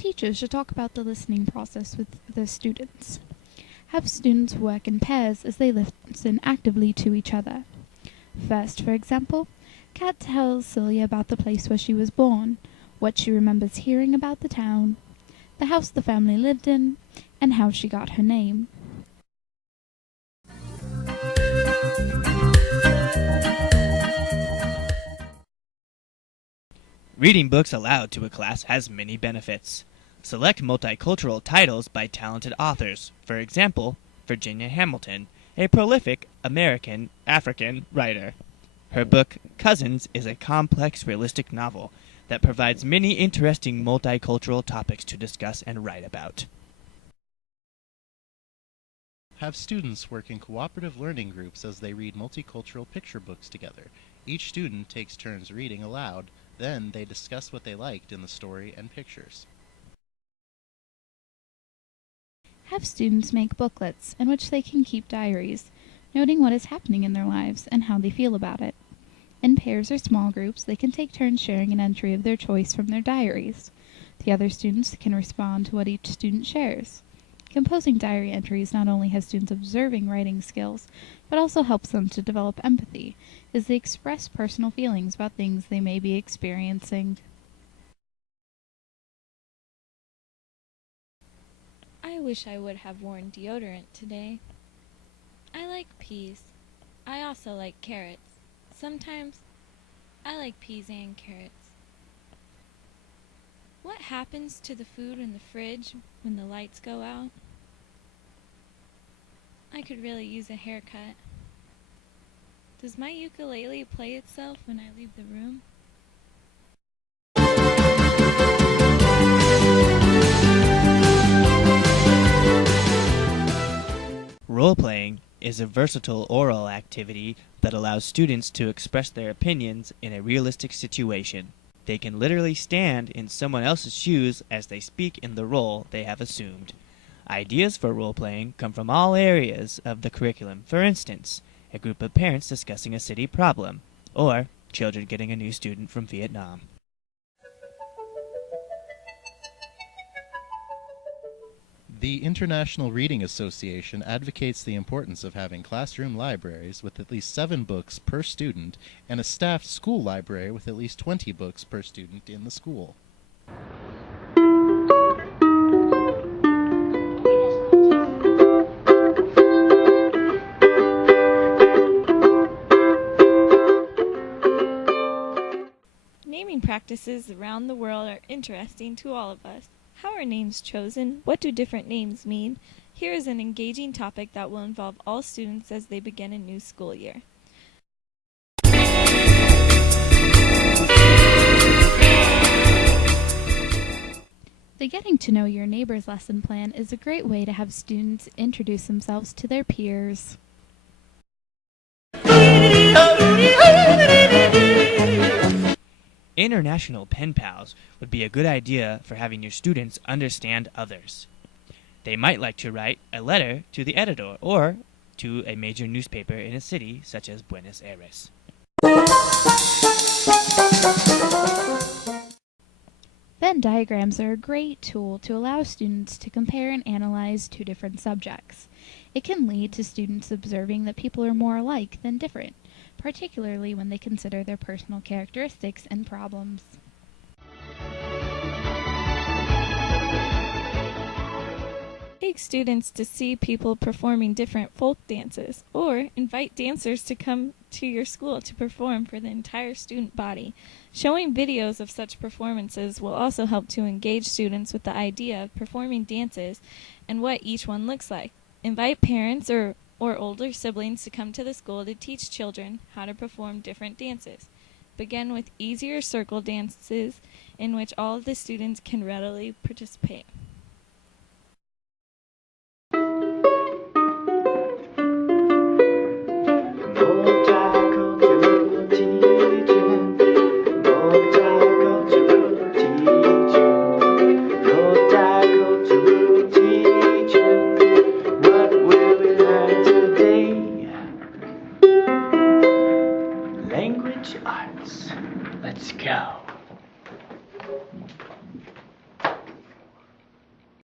Teachers should talk about the listening process with their students. Have students work in pairs as they listen actively to each other. First, for example, Kat tells Celia about the place where she was born, what she remembers hearing about the town, the house the family lived in, and how she got her name. Reading books aloud to a class has many benefits. Select multicultural titles by talented authors. For example, Virginia Hamilton, a prolific African writer. Her book, Cousins, is a complex, realistic novel that provides many interesting multicultural topics to discuss and write about. Have students work in cooperative learning groups as they read multicultural picture books together. Each student takes turns reading aloud, then they discuss what they liked in the story and pictures. Have students make booklets in which they can keep diaries, noting what is happening in their lives and how they feel about it. In pairs or small groups, they can take turns sharing an entry of their choice from their diaries. The other students can respond to what each student shares. Composing diary entries not only has students observing writing skills, but also helps them to develop empathy, as they express personal feelings about things they may be experiencing. I wish I would have worn deodorant today. I like peas. I also like carrots. Sometimes I like peas and carrots. What happens to the food in the fridge when the lights go out? I could really use a haircut. Does my ukulele play itself when I leave the room? Role-playing is a versatile oral activity that allows students to express their opinions in a realistic situation. They can literally stand in someone else's shoes as they speak in the role they have assumed. Ideas for role-playing come from all areas of the curriculum. For instance, a group of parents discussing a city problem, or children getting a new student from Vietnam. The International Reading Association advocates the importance of having classroom libraries with at least 7 books per student and a staffed school library with at least 20 books per student in the school. Naming practices around the world are interesting to all of us. How are names chosen? What do different names mean? Here is an engaging topic that will involve all students as they begin a new school year. The Getting to Know Your Neighbors lesson plan is a great way to have students introduce themselves to their peers. International pen pals would be a good idea for having your students understand others. They might like to write a letter to the editor or to a major newspaper in a city such as Buenos Aires. Venn diagrams are a great tool to allow students to compare and analyze two different subjects. It can lead to students observing that people are more alike than different, particularly when they consider their personal characteristics and problems. Take students to see people performing different folk dances, or invite dancers to come to your school to perform for the entire student body. Showing videos of such performances will also help to engage students with the idea of performing dances and what each one looks like. Invite parents or older siblings to come to the school to teach children how to perform different dances. Begin with easier circle dances in which all of the students can readily participate. Language arts. Let's go.